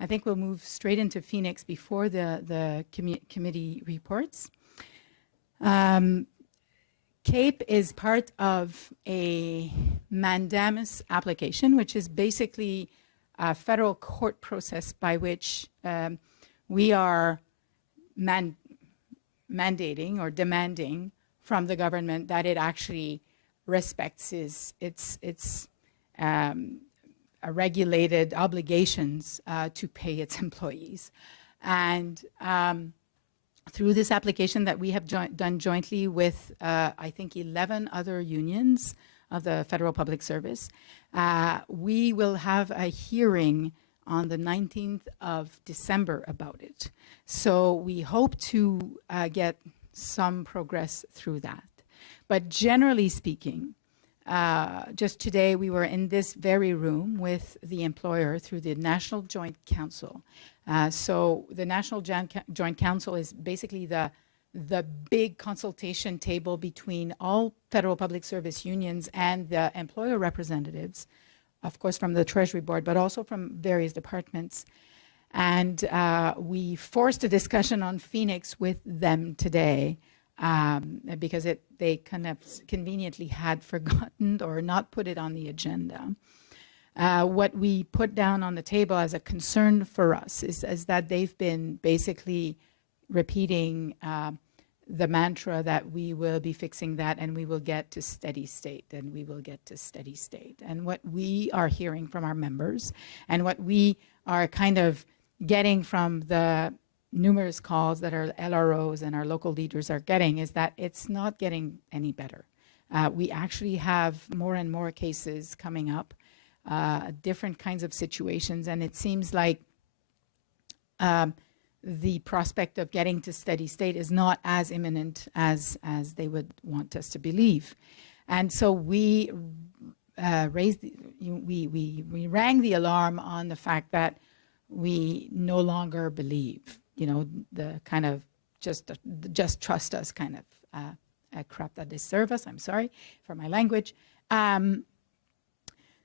I think we'll move straight into Phoenix before the committee reports. CAPE is part of a mandamus application, which is basically a federal court process by which we are mandating or demanding from the government that it actually respects its regulated obligations to pay its employees. And through this application that we have done jointly with, I think, 11 other unions of the Federal Public Service, we will have a hearing on the 19th of December about it. So we hope to get some progress through that. But generally speaking, just today we were in this very room with the employer through the National Joint Council. So the National Joint Council is basically the big consultation table between all federal public service unions and the employer representatives, of course from the Treasury Board, but also from various departments. And we forced a discussion on Phoenix with them today because they kind of conveniently had forgotten or not put it on the agenda. What we put down on the table as a concern for us is that they've been basically repeating the mantra that we will be fixing that and we will get to steady state and we will get to steady state. And what we are hearing from our members and what we are kind of getting from the numerous calls that our LROs and our local leaders are getting is that it's not getting any better. We actually have more and more cases coming up, different kinds of situations, and it seems like the prospect of getting to steady state is not as imminent as they would want us to believe. And so we we rang the alarm on the fact that we no longer believe, the kind of just trust us kind of crap that they serve us. I'm sorry for my language.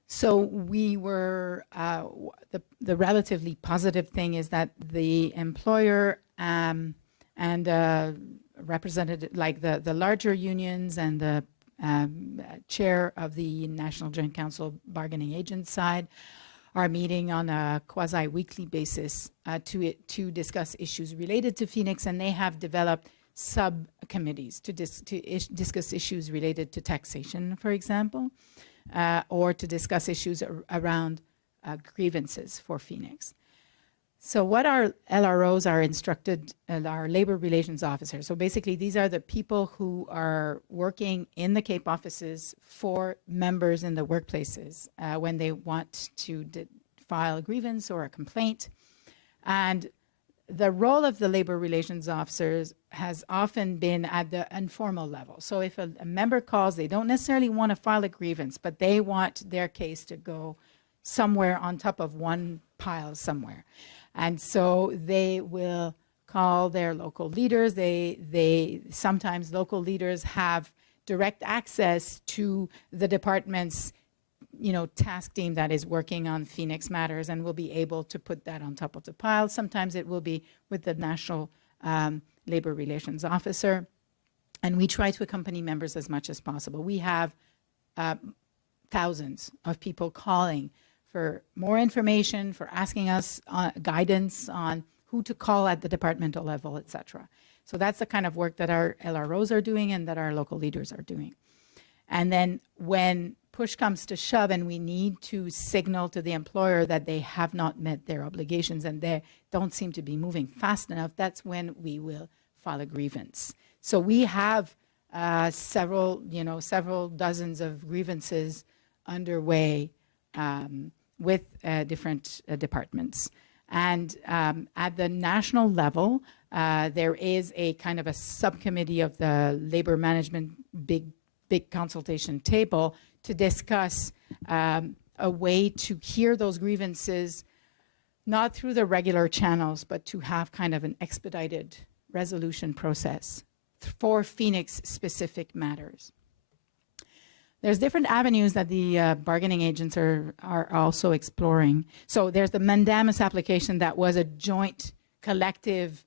So we were, the relatively positive thing is that the employer and represented, like the larger unions and the chair of the National Joint Council bargaining agent side are meeting on a quasi-weekly basis to discuss issues related to Phoenix, and they have developed subcommittees to discuss issues related to taxation, for example, or to discuss issues around grievances for Phoenix. So what our LROs are instructed, our labor relations officers, so basically these are the people who are working in the CAPE offices for members in the workplaces when they want to file a grievance or a complaint. And the role of the labor relations officers has often been at the informal level. So if a member calls, they don't necessarily want to file a grievance, but they want their case to go somewhere on top of one pile somewhere. And so they will call their local leaders. They sometimes local leaders have direct access to the department's task team that is working on Phoenix matters and will be able to put that on top of the pile. Sometimes it will be with the National Labor Relations Officer. And we try to accompany members as much as possible. We have thousands of people calling for more information, for asking us guidance on who to call at the departmental level, etc. So that's the kind of work that our LROs are doing and that our local leaders are doing. And then when push comes to shove and we need to signal to the employer that they have not met their obligations and they don't seem to be moving fast enough, that's when we will file a grievance. So we have several dozens of grievances underway with different departments. And at the national level, there is a kind of a subcommittee of the labor management big consultation table to discuss a way to hear those grievances, not through the regular channels, but to have kind of an expedited resolution process for Phoenix-specific matters. there's different avenues that the bargaining agents are also exploring. So there's the mandamus application that was a joint collective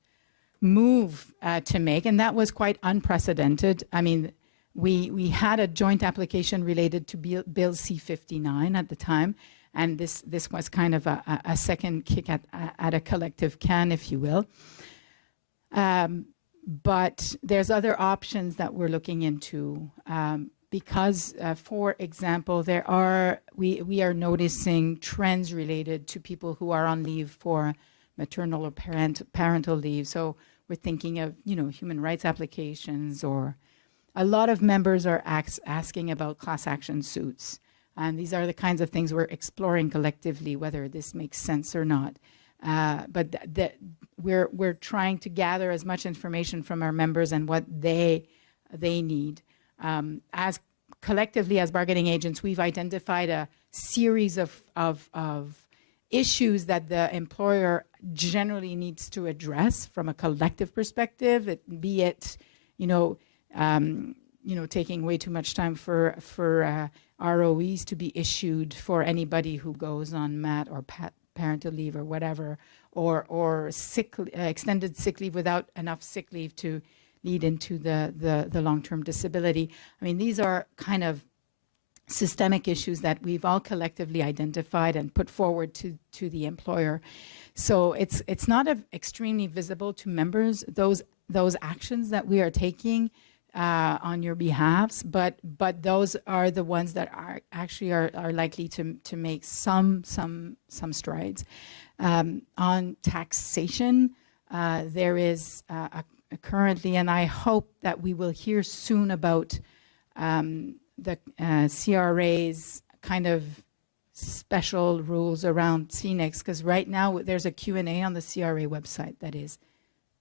move to make, and that was quite unprecedented. I mean, we had a joint application related to Bill C-59 at the time, and this was kind of a second kick at a collective can, if you will. But there's other options that we're looking into because, for example, we are noticing trends related to people who are on leave for maternal or parental leave. So we're thinking of, human rights applications, or a lot of members are asking about class action suits. And these are the kinds of things we're exploring collectively, whether this makes sense or not. But we're trying to gather as much information from our members and what they need. As collectively, as bargaining agents, we've identified a series of issues that the employer generally needs to address from a collective perspective, be it, taking way too much time for ROEs to be issued for anybody who goes on mat or parental leave or whatever, or extended sick leave without enough sick leave to lead into the long-term disability. I mean, these are kind of systemic issues that we've all collectively identified and put forward to the employer. So it's not extremely visible to members, those actions that we are taking on your behalves, but those are the ones that are actually are likely to make some strides. On taxation, there is currently, and I hope that we will hear soon about the CRA's kind of special rules around Phoenix, because right now there's a Q&A on the CRA website that is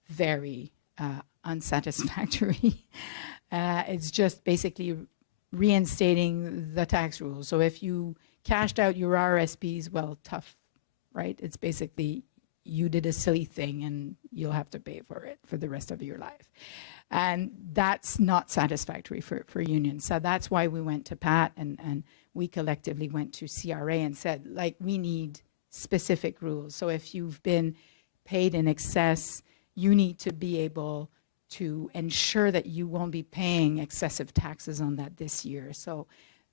very unsatisfactory. It's just basically reinstating the tax rules. So if you cashed out your RSPs, well, tough, right? It's basically you did a silly thing and you'll have to pay for it for the rest of your life. And that's not satisfactory for unions. So that's why we went to PAT and we collectively went to CRA and said, we need specific rules. So if you've been paid in excess, you need to be able to ensure that you won't be paying excessive taxes on that this year. So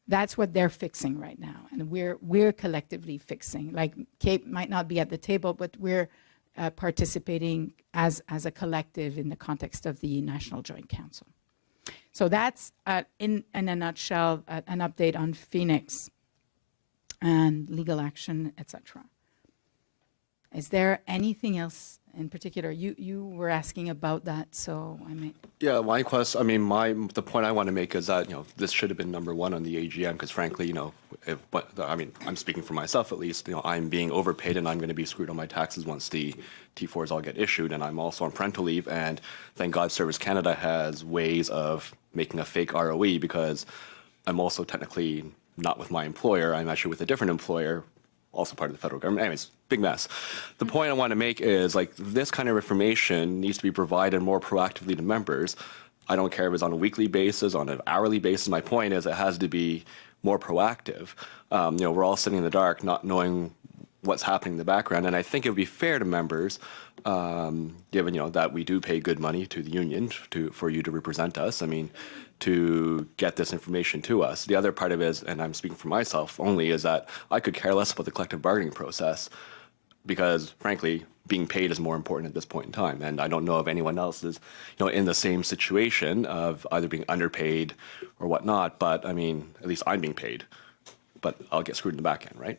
that's what they're fixing right now. And we're collectively fixing. CAPE might not be at the table, but we're participating as a collective in the context of the National Joint Council. So that's, in a nutshell, an update on Phoenix and legal action, etc. Is there anything else in particular? You were asking about that, so I may. Yeah, the point I want to make is that this should have been number one on the AGM, because frankly, I'm speaking for myself at least. I'm being overpaid and I'm going to be screwed on my taxes once the T4s all get issued, and I'm also on parental leave. And thank God, Service Canada has ways of making a fake ROE, because I'm also technically not with my employer. I'm actually with a different employer, also part of the federal government. Anyways, big mess. The point I want to make is this kind of information needs to be provided more proactively to members. I don't care if it's on a weekly basis, on an hourly basis. My point is it has to be more proactive. We're all sitting in the dark, not knowing what's happening in the background. And I think it would be fair to members, given that we do pay good money to the union for you to represent us. To get this information to us. The other part of it is, and I'm speaking for myself only, is that I could care less about the collective bargaining process, because frankly, being paid is more important at this point in time. And I don't know if anyone else is, in the same situation of either being underpaid or whatnot. But at least I'm being paid, but I'll get screwed in the back end, right?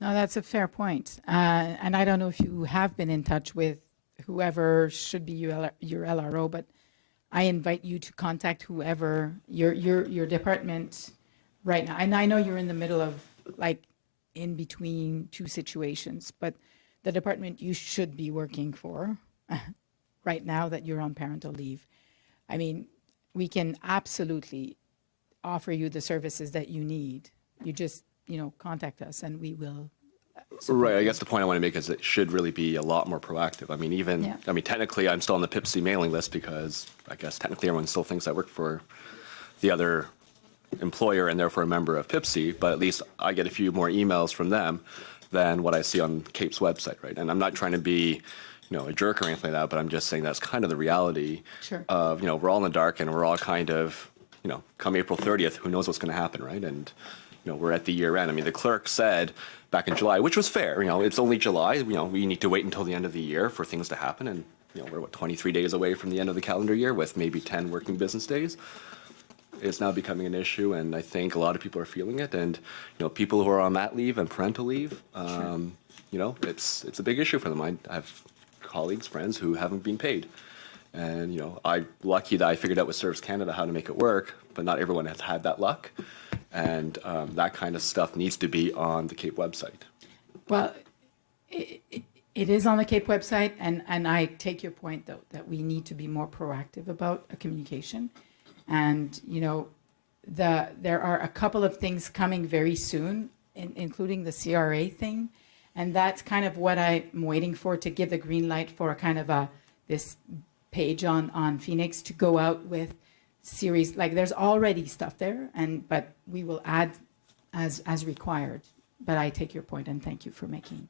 No, that's a fair point. And I don't know if you have been in touch with whoever should be your LRO, but I invite you to contact whoever your department right now. And I know you're in the middle of in between two situations, but the department you should be working for right now that you're on parental leave. We can absolutely offer you the services that you need. You just, contact us and we will. Right. I guess the point I want to make is it should really be a lot more proactive. Technically, I'm still on the PIPC mailing list because I guess technically everyone still thinks I work for the other employer and therefore a member of PIPSI, but at least I get a few more emails from them than what I see on CAPE's website, right? And I'm not trying to be, a jerk or anything like that, but I'm just saying that's kind of the reality Sure. of, we're all in the dark and we're all kind of, come April 30th, who knows what's going to happen, right? And, we're at the year end. I mean, the clerk said back in July, which was fair, it's only July, we need to wait until the end of the year for things to happen. And, we're 23 days away from the end of the calendar year with maybe 10 working business days. It's now becoming an issue, and I think a lot of people are feeling it. And people who are on mat leave and parental leave, it's a big issue for them. I have colleagues, friends who haven't been paid, and I'm lucky that I figured out with Service Canada how to make it work, but not everyone has had that luck, and that kind of stuff needs to be on the CAPE website. Well, it is on the CAPE website, and I take your point, though, that we need to be more proactive about communication. And, there are a couple of things coming very soon, including the CRA thing. And that's kind of what I'm waiting for, to give the green light for kind of this page on Phoenix to go out with series. Like, there's already stuff there, but we will add as required. But I take your point, and thank you for making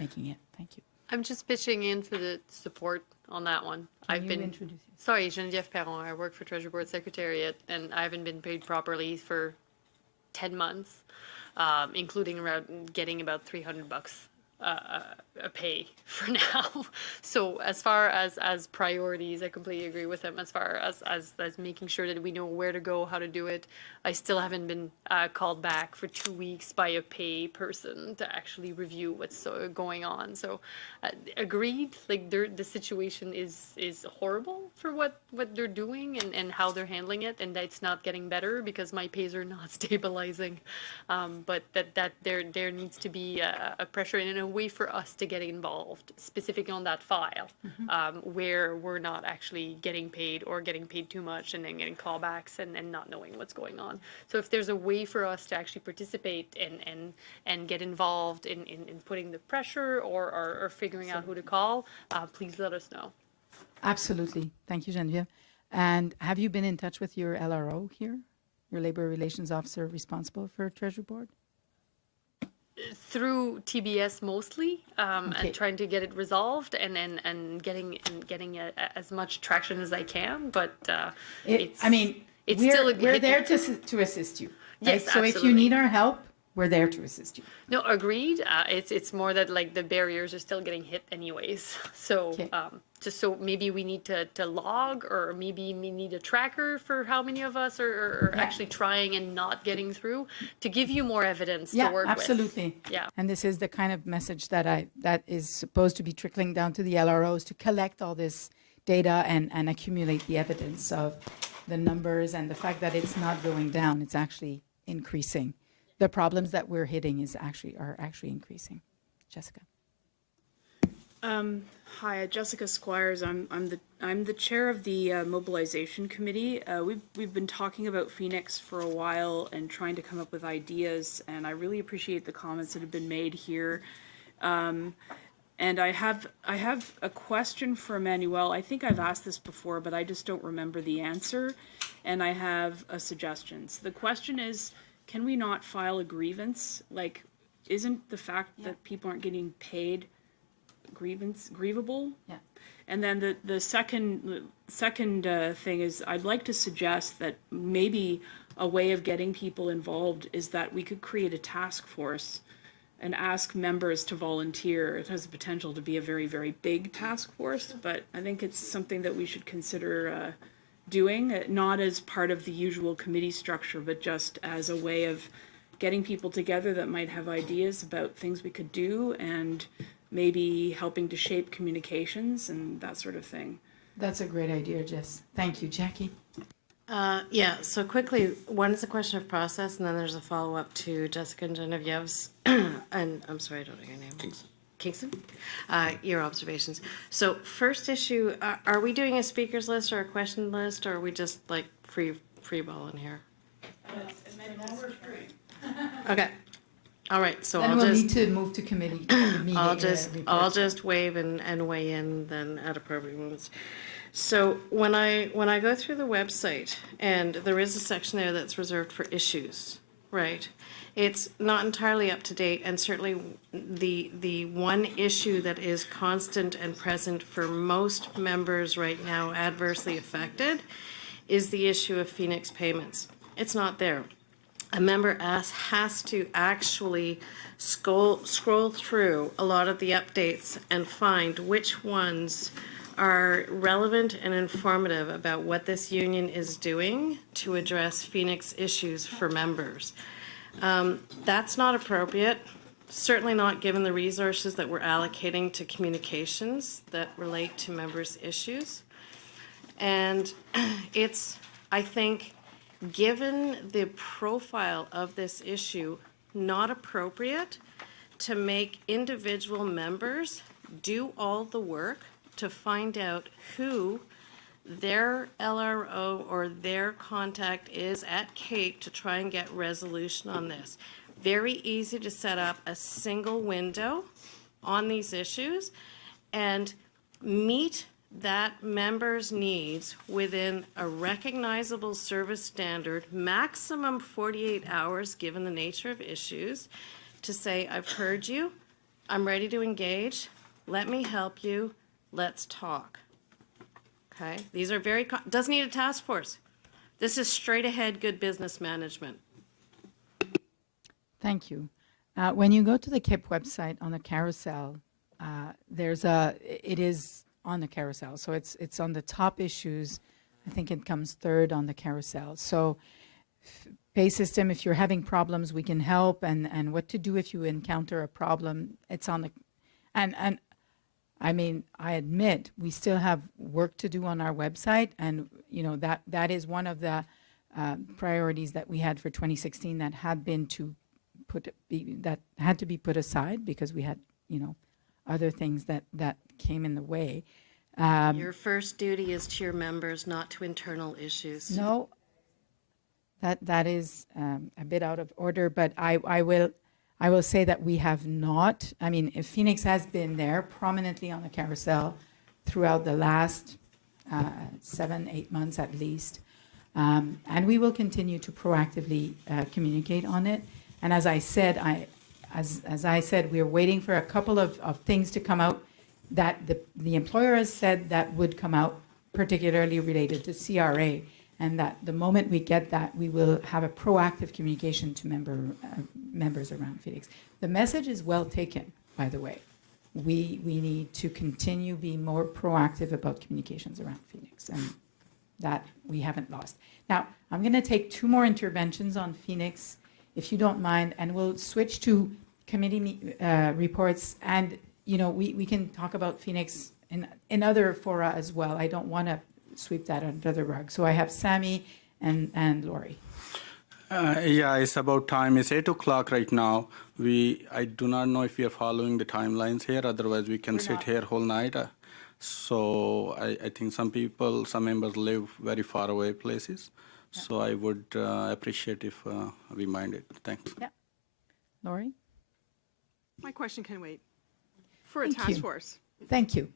it. Thank you. I'm just pitching in for the support on that one. Can you introduce yourself? Sorry, Geneviève Perron. I work for Treasury Board Secretariat, and I haven't been paid properly for 10 months, including around getting about $300 a pay for now. So as far as priorities, I completely agree with him. As far as making sure that we know where to go, how to do it, I still haven't been called back for 2 weeks by a pay person to actually review what's going on. So agreed, like the situation is horrible for what they're doing and how they're handling it, and that it's not getting better because my pays are not stabilizing. But that there needs to be a pressure and a way for us to get involved specifically on that file, where we're not actually getting paid or getting paid too much and then getting callbacks and not knowing what's going on. So if there's a way for us to actually participate and get involved in putting the pressure or figuring out who to call, please let us know. Absolutely. Thank you, Geneviève. And have you been in touch with your LRO here, your Labor Relations Officer responsible for Treasury Board? Through TBS mostly, Okay. and trying to get it resolved and getting as much traction as I can. But it's we're there to assist you. Right? Yes, So if you absolutely. need our help, we're there to assist you. No, agreed. It's more that like the barriers are still getting hit anyways. So Okay. just so maybe we need to log, or maybe we need a tracker for how many of us are Yeah. actually trying and not getting through, to give you more evidence Yeah, to work absolutely. with. Yeah. And this is the kind of message that is supposed to be trickling down to the LROs to collect all this data and accumulate the evidence of the numbers and the fact that it's not going down, it's actually increasing. The problems that we're hitting are actually increasing. Jessica. Hi, Jessica Squires. I'm the chair of the mobilization committee. We've been talking about Phoenix for a while and trying to come up with ideas, and I really appreciate the comments that have been made here. And I have a question for Emmanuel. I think I've asked this before, but I just don't remember the answer, and I have a suggestion. So the question is, can we not file a grievance? Like, isn't the fact that people aren't getting paid grievable? Yeah. And then the second thing is, I'd like to suggest that maybe a way of getting people involved is that we could create a task force and ask members to volunteer. It has the potential to be a very, very big task force, but I think it's something that we should consider doing, not as part of the usual committee structure, but just as a way of getting people together that might have ideas about things we could do and maybe helping to shape communications and that sort of thing. That's a great idea, Jess. Thank you, Jackie. Yeah, so quickly, one is a question of process, and then there's a follow-up to Jessica and Genevieve's, and I'm sorry, I don't know your name. Kingston? Your observations. So first issue, are we doing a speakers list or a question list, or are we just like free ball in here? Okay. All right, so Then I'll we'll just, need to move to committee. I'll just wave and weigh in then at appropriate moments. So when I go through the website, and there is a section there that's reserved for issues, right? It's not entirely up to date, and certainly the one issue that is constant and present for most members right now adversely affected is the issue of Phoenix payments. It's not there. A member has to actually scroll through a lot of the updates and find which ones are relevant and informative about what this union is doing to address Phoenix issues for members. That's not appropriate, certainly not given the resources that we're allocating to communications that relate to members' issues. And it's, I think, given the profile of this issue, not appropriate to make individual members do all the work to find out who their LRO or their contact is at CAPE to try and get resolution on this. Very easy to set up a single window on these issues and meet that member's needs within a recognizable service standard, maximum 48 hours given the nature of issues, to say, I've heard you, I'm ready to engage, let me help you, let's talk. Okay, these are very, doesn't need a task force. This is straight ahead good business management. Thank you. When you go to the KIP website on the carousel, it is on the carousel. So it's on the top issues. I think it comes third on the carousel. So pay system, if you're having problems, we can help, and what to do if you encounter a problem, it's on the, and I mean, I admit we still have work to do on our website, and you know that is one of the priorities that we had for 2016 that had been to that had to be put aside because we had other things that came in the way. Your first duty is to your members, not to internal issues. No, that is a bit out of order, but I will say that we have not. I mean, if Phoenix has been there prominently on the carousel throughout the last 7-8 months at least, and we will continue to proactively communicate on it. And as I said, as I said, we're waiting for a couple of things to come out that the employer has said that would come out, particularly related to CRA, and that the moment we get that, we will have a proactive communication to members around Phoenix. The message is well taken, by the way. We need to continue being more proactive about communications around Phoenix, and that we haven't lost. Now, I'm going to take 2 more interventions on Phoenix, if you don't mind, and we'll switch to committee reports, and we can talk about Phoenix in other fora as well. I don't want to sweep that under the rug. So I have Sammy and Lori. Yeah, it's about time. It's 8 o'clock right now. I do not know if we are following the timelines here. Otherwise, we can sit here whole night. So I think some members live very far away places. Yeah. So I would appreciate if we mind it. Thanks. Yeah. Lori? My question can wait for a task force. Thank you.